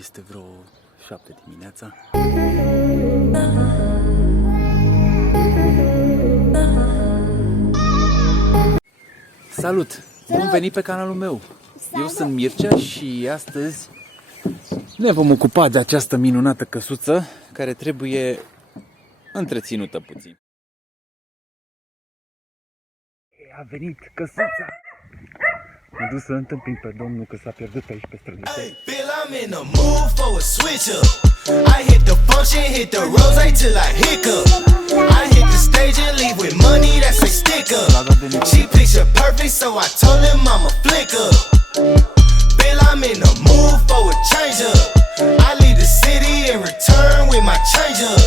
Este vreo 7 dimineața. Salut! Bun venit pe canalul meu! Eu sunt Mircea și astăzi ne vom ocupa de această minunată căsuță care trebuie întreținută puțin. A venit căsuța! M-am dus să întâmpin pe domnul că s-a pierdut aici pe străduțe. Bill, I'm in the mood for a switch up. I hit the function, hit the rose till I hiccup. I hit the stage and leave with money that's a sticker. She picture perfect, so I told him I'm a flicker. Bill, I'm in the mood for a change up. I leave the city and return with my change up.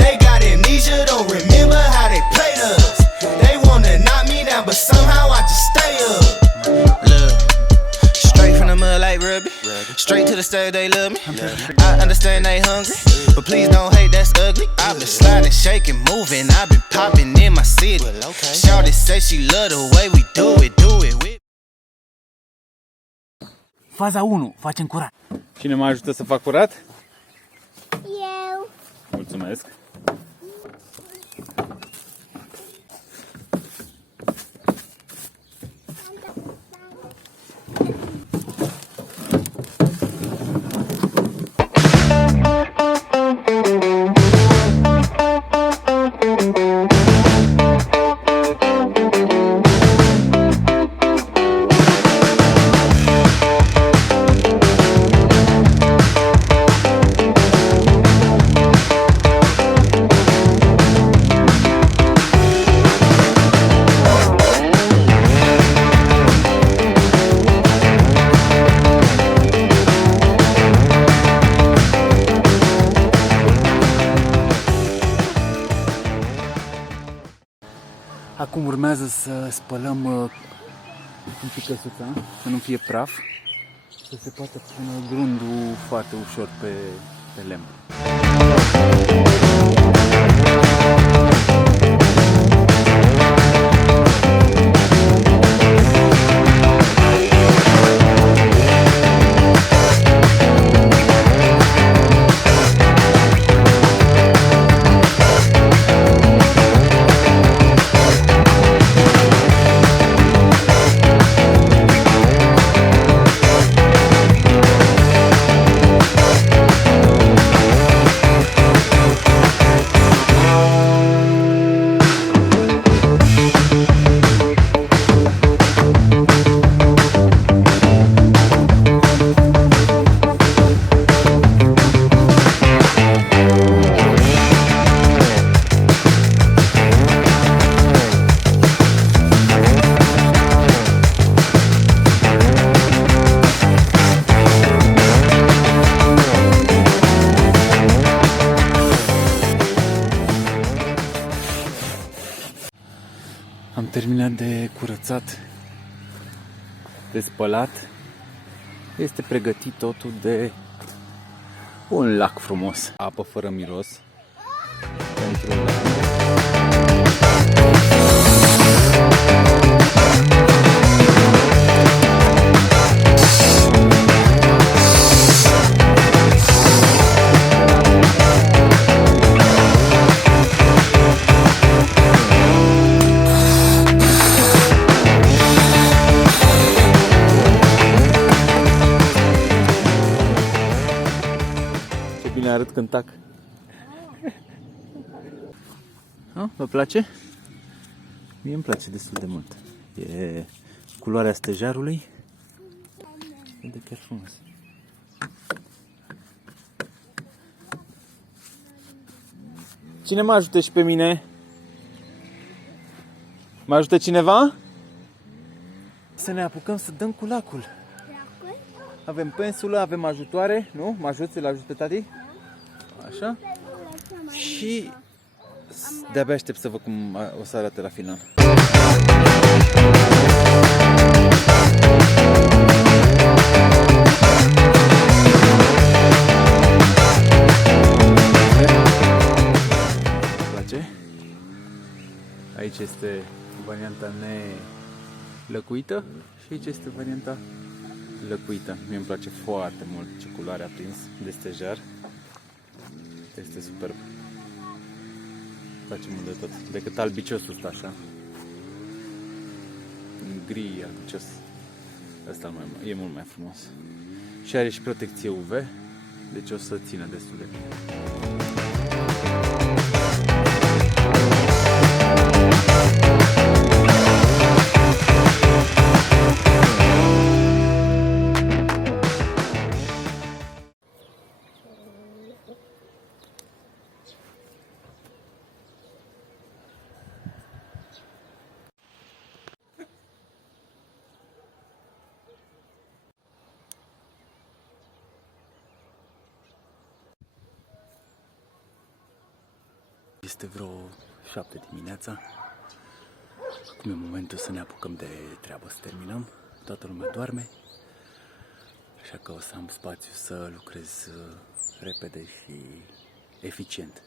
They got amnesia, don't remember how they played us. They wanna knock me down, but somehow I just stay up. Look, straight from the mud like Ruby. Straight to the stage, they love me. I understand they hungry, but please don't hate, that's ugly. I've been sliding, shaking, moving. I've been popping in my city. Shawty say she love the way we do it with. Faza 1. Facem curat. Cine mă ajută să fac curat? Eu. Mulțumesc. Acum urmează să spălăm un pic căsuța, să nu fie praf, să se poată pune grundul foarte ușor pe lemn. Am terminat de curățat, de spălat. Este pregătit totul de un lac frumos. Apă fără miros pentru bine arăt când tac. Vă place? Mie îmi place destul de mult. E culoarea stejarului. E de chiar frumos. Cine mă ajută și pe mine? Mă ajută cineva? Să ne apucăm să dăm cu lacul. Avem pensulă, avem ajutoare, nu? Mă ajut să-l ajut pe tati? Așa. Și de-abia aștept să văd cum o să arate la final. Îmi place? Aici este varianta nelăcuită și aici este varianta lăcuită. Mie îmi place foarte mult ce culoare a prins de stejar. Este superb. Îmi place mult de tot. Decât albiciosul ăsta așa. Gri, albicios. Ăsta e mult mai frumos. Și are și protecție UV. Deci o să țină destul de bine. Este vreo 7 dimineața. Acum e momentul să ne apucăm de treabă, să terminăm. Toată lumea doarme. Așa că o să am spațiu să lucrez repede și eficient.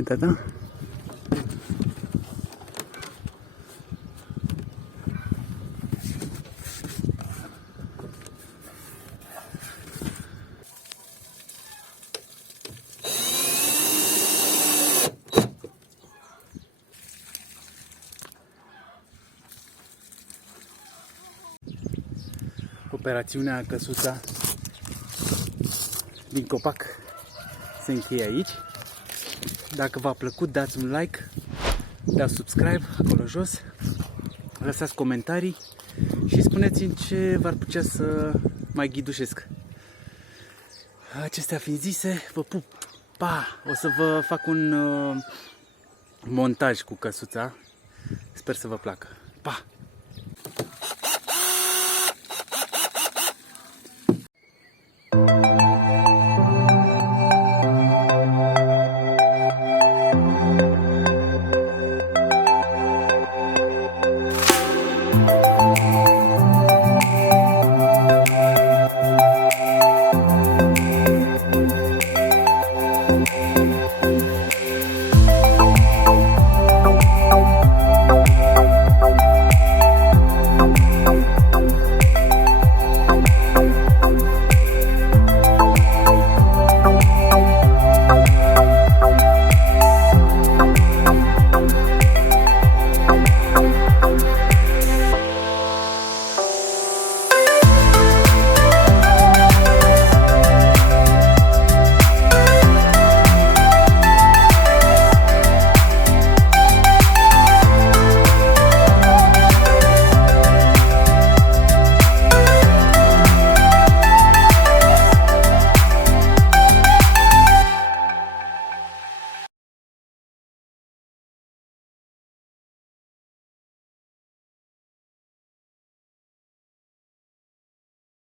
Bine, tata? Operațiunea Căsuța din copac se încheie aici. Dacă v-a plăcut, dați un like, dați subscribe acolo jos, lăsați comentarii și spuneți-mi ce v-ar putea să mai ghidușesc. Acestea fiind zise, vă pup! Pa! O să vă fac un montaj cu căsuța. Sper să vă placă. Pa!